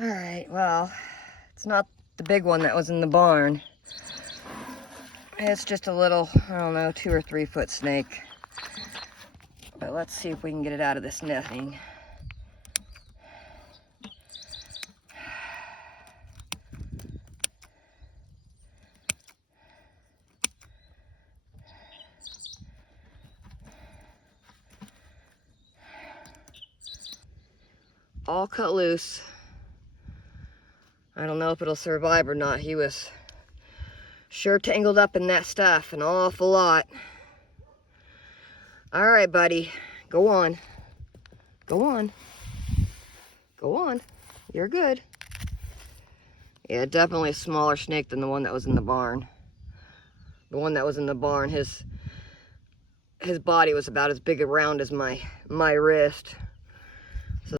All right, well, it's not the big one that was in the barn. It's just a little, I don't know, 2 or 3 foot snake. But let's see if we can get it out of this netting. All cut loose. I don't know if it'll survive or not. He was sure tangled up in that stuff an awful lot. All right, buddy, go on. Go on. Go on. You're good. Yeah, definitely a smaller snake than the one that was in the barn. The one that was in the barn, his body was about as big around as my wrist.